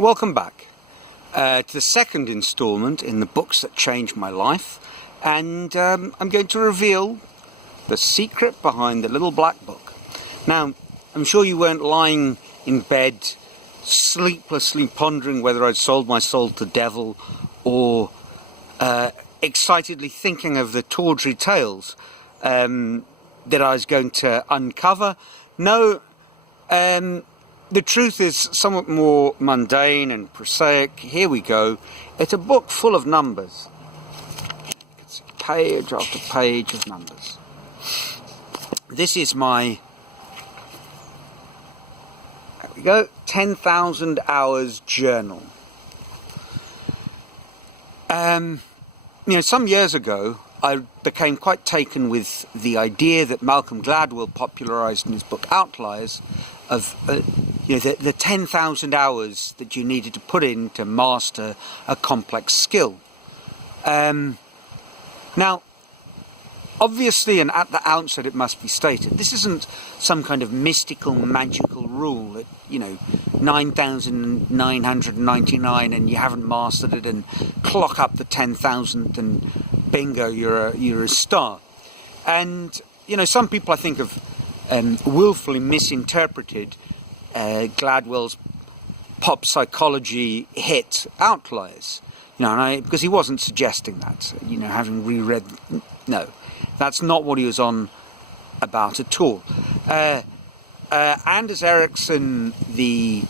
Welcome back to the second instalment in the books that changed my life, and I'm going to reveal the secret behind the little black book. Now, I'm sure you weren't lying in bed sleeplessly pondering whether I'd sold my soul to the devil, or excitedly thinking of the tawdry tales that I was going to uncover. No, the truth is somewhat more mundane and prosaic. Here we go. It's a book full of numbers. It's page after page of numbers. This is my, there we go, 10,000 hours journal. Some years ago, I became quite taken with the idea that Malcolm Gladwell popularized in his book Outliers of the 10,000 hours that you needed to put in to master a complex skill. Now, obviously, and at the outset it must be stated, this isn't some kind of mystical, magical rule that, 9,999 and you haven't mastered it, and clock up the 10,000th and bingo, you're a star. And, some people I think have willfully misinterpreted Gladwell's pop psychology hit Outliers. Because he wasn't suggesting that, having reread. No, that's not what he was on about at all. Anders Ericsson, the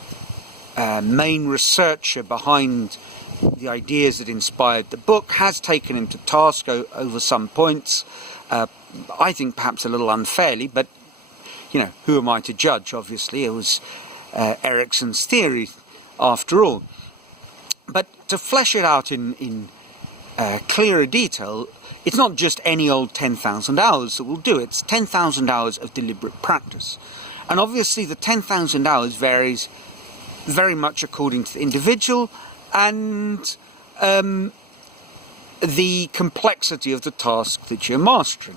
main researcher behind the ideas that inspired the book, has taken him to task over some points. I think perhaps a little unfairly, but who am I to judge? Obviously, it was Ericsson's theory after all. But to flesh it out in clearer detail, it's not just any old 10,000 hours that will do it. It's 10,000 hours of deliberate practice. And obviously the 10,000 hours varies very much according to the individual and the complexity of the task that you're mastering.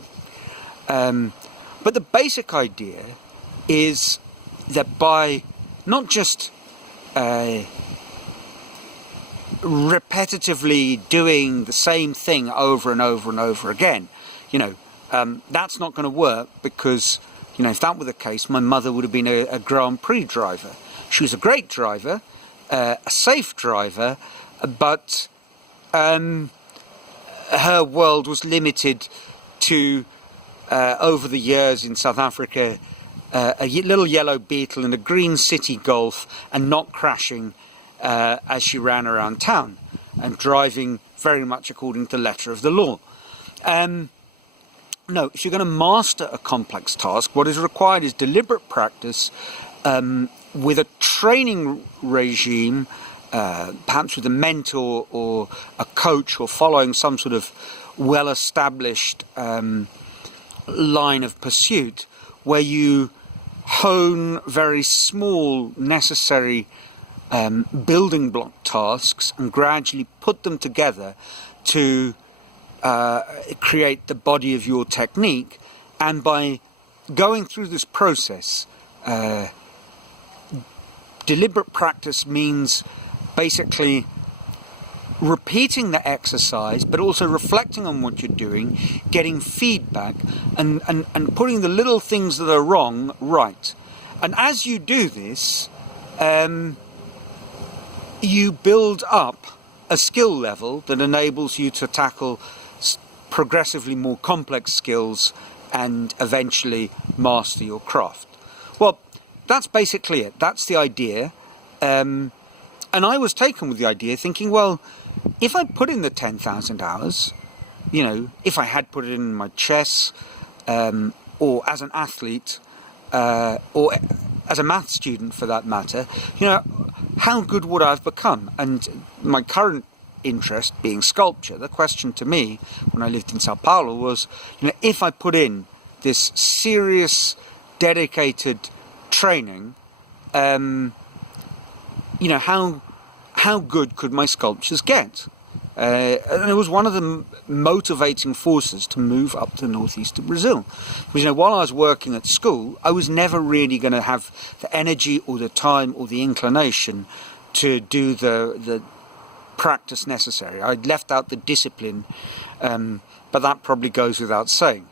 But the basic idea is that by not just repetitively doing the same thing over and over and over again, that's not going to work, because, if that were the case, my mother would have been a Grand Prix driver. She was a great driver, a safe driver, but her world was limited to, over the years in South Africa, a little yellow Beetle and a green City Golf, and not crashing as she ran around town, and driving very much according to the letter of the law. No, if you're going to master a complex task, what is required is deliberate practice with a training regime, perhaps with a mentor or a coach, or following some sort of well-established line of pursuit, where you hone very small, necessary building block tasks and gradually put them together to create the body of your technique. And by going through this process, deliberate practice means basically repeating the exercise, but also reflecting on what you're doing, getting feedback, and putting the little things that are wrong right. And as you do this, you build up a skill level that enables you to tackle progressively more complex skills and eventually master your craft. Well, that's basically it. That's the idea. And I was taken with the idea, thinking, well, if I put in the 10,000 hours, if I had put it in my chess, or as an athlete, or as a math student for that matter, how good would I have become? And my current interest being sculpture, the question to me when I lived in Sao Paulo was, if I put in this serious, dedicated training, how good could my sculptures get? And it was one of the motivating forces to move up to the northeast of Brazil. Because, while I was working at school, I was never really going to have the energy or the time or the inclination to do the practice necessary. I left out the discipline, but that probably goes without saying.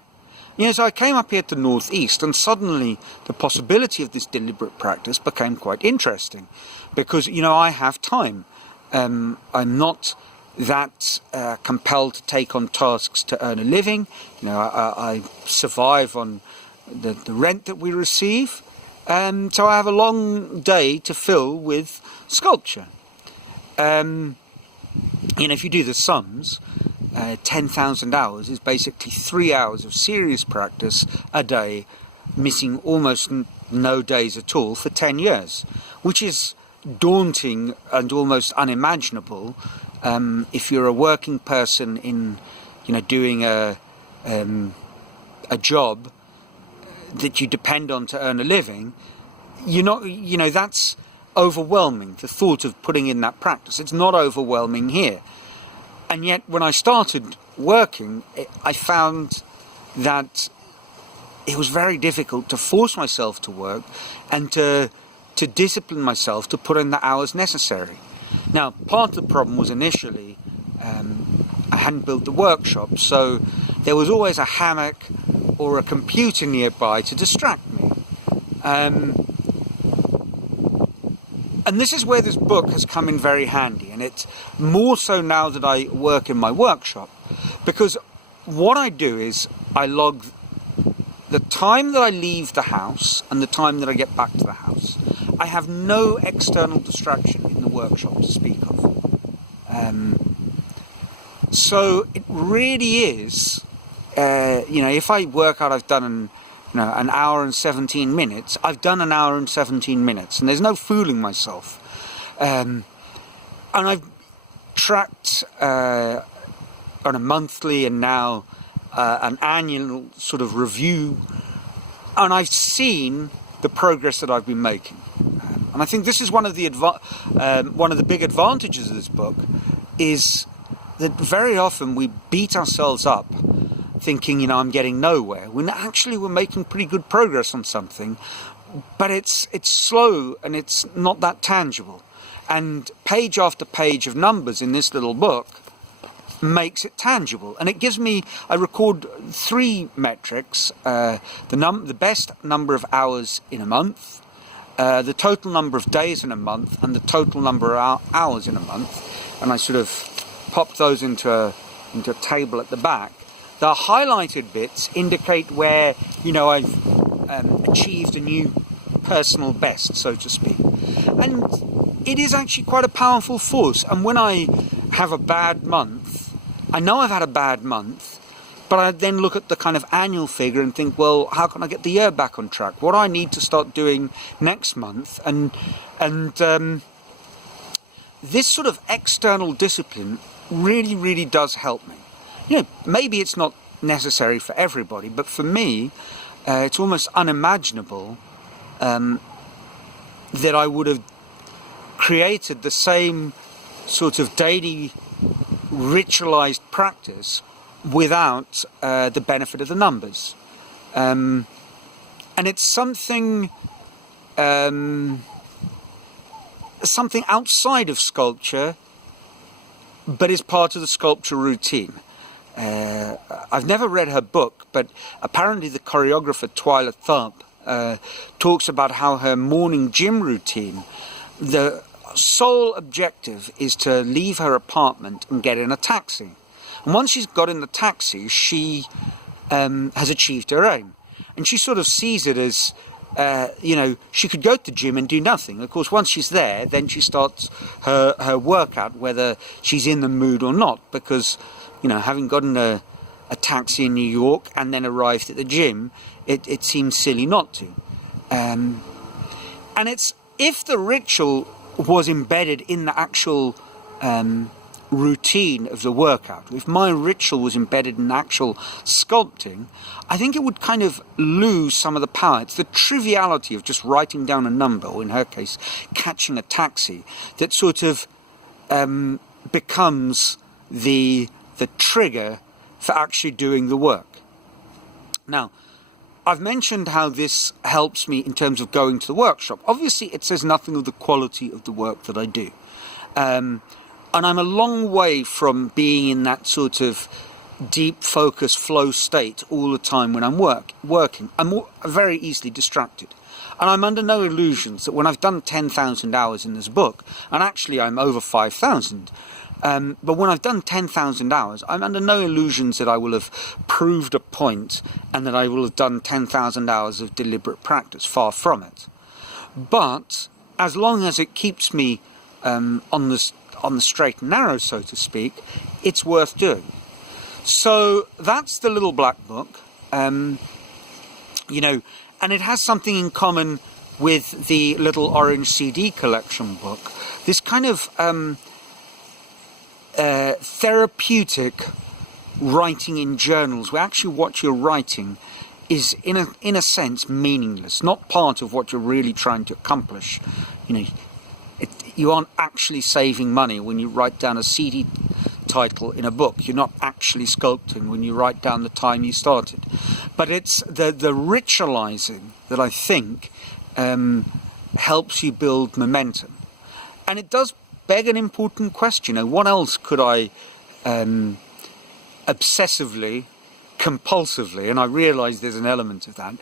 So I came up here to North East, and suddenly the possibility of this deliberate practice became quite interesting, because I have time. I'm not that compelled to take on tasks to earn a living. I survive on the rent that we receive, so I have a long day to fill with sculpture. If you do the sums, 10,000 hours is basically 3 hours of serious practice a day, missing almost no days at all for 10 years, which is daunting and almost unimaginable if you're a working person in, doing a job that you depend on to earn a living. That's overwhelming, the thought of putting in that practice. It's not overwhelming here. And yet when I started working, I found that it was very difficult to force myself to work and to discipline myself to put in the hours necessary. Now, part of the problem was initially I hadn't built the workshop, so there was always a hammock or a computer nearby to distract me. And this is where this book has come in very handy, and it's more so now that I work in my workshop, because what I do is I log the time that I leave the house and the time that I get back to the house. I have no external distraction in the workshop to speak of. So it really is, if I work out I've done an hour and 17 minutes, I've done an hour and 17 minutes, and there's no fooling myself. And I've tracked on a monthly and now an annual sort of review, and I've seen the progress that I've been making. And I think this is one of the big advantages of this book, is that very often we beat ourselves up thinking, I'm getting nowhere, when actually we're making pretty good progress on something, but it's slow and it's not that tangible. And page after page of numbers in this little book makes it tangible, and it gives me, I record 3 metrics: the best number of hours in a month, the total number of days in a month, and the total number of hours in a month, and I sort of pop those into a table at the back. The highlighted bits indicate where, I've achieved a new personal best, so to speak. And it is actually quite a powerful force. And when I have a bad month, I know I've had a bad month, but I then look at the kind of annual figure and think, well, how can I get the year back on track? What do I need to start doing next month? And this sort of external discipline really, really does help me. Maybe it's not necessary for everybody, but for me, it's almost unimaginable that I would have created the same sort of daily ritualized practice without the benefit of the numbers. And it's something outside of sculpture, but is part of the sculpture routine. I've never read her book, but apparently the choreographer Twyla Tharp talks about how her morning gym routine, the sole objective is to leave her apartment and get in a taxi. And once she's got in the taxi, she has achieved her aim. And she sort of sees it as, she could go to the gym and do nothing. Of course, once she's there, then she starts her workout, whether she's in the mood or not, because having gotten a taxi in New York and then arrived at the gym, it seems silly not to. And it's, if the ritual was embedded in the actual routine of the workout, if my ritual was embedded in actual sculpting, I think it would kind of lose some of the power. It's the triviality of just writing down a number, or in her case, catching a taxi, that sort of becomes the trigger for actually doing the work. Now, I've mentioned how this helps me in terms of going to the workshop. Obviously, it says nothing of the quality of the work that I do. And I'm a long way from being in that sort of deep focus flow state all the time when I'm working. I'm very easily distracted. And I'm under no illusions that when I've done 10,000 hours in this book, and actually I'm over 5,000, but when I've done 10,000 hours, I'm under no illusions that I will have proved a point and that I will have done 10,000 hours of deliberate practice. Far from it. But as long as it keeps me on the straight and narrow, so to speak, it's worth doing. So that's the Little Black Book, and it has something in common with the Little Orange CD collection book. This kind of therapeutic writing in journals, where actually what you're writing is in a sense meaningless, not part of what you're really trying to accomplish. You aren't actually saving money when you write down a CD title in a book. You're not actually sculpting when you write down the time you started. But it's the ritualizing that I think helps you build momentum. And it does beg an important question. What else could I obsessively, compulsively, and I realize there's an element of that,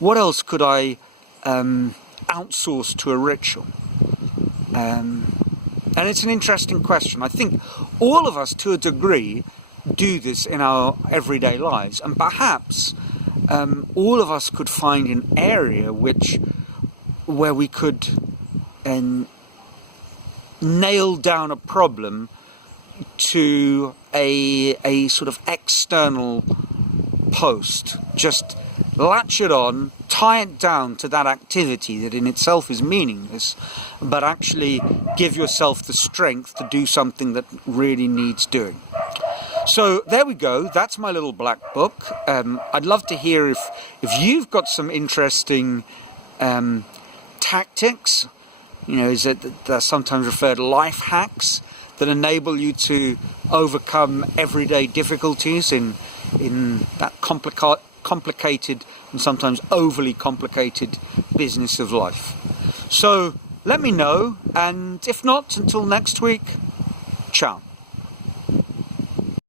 what else could I outsource to a ritual? And it's an interesting question. I think all of us, to a degree, do this in our everyday lives, and perhaps all of us could find an area where we could nail down a problem to a sort of external post. Just latch it on, tie it down to that activity that in itself is meaningless, but actually give yourself the strength to do something that really needs doing. So there we go. That's my Little Black Book. I'd love to hear if you've got some interesting tactics, is it they're sometimes referred to life hacks that enable you to overcome everyday difficulties in that complicated and sometimes overly complicated business of life. So let me know, and if not, until next week, ciao.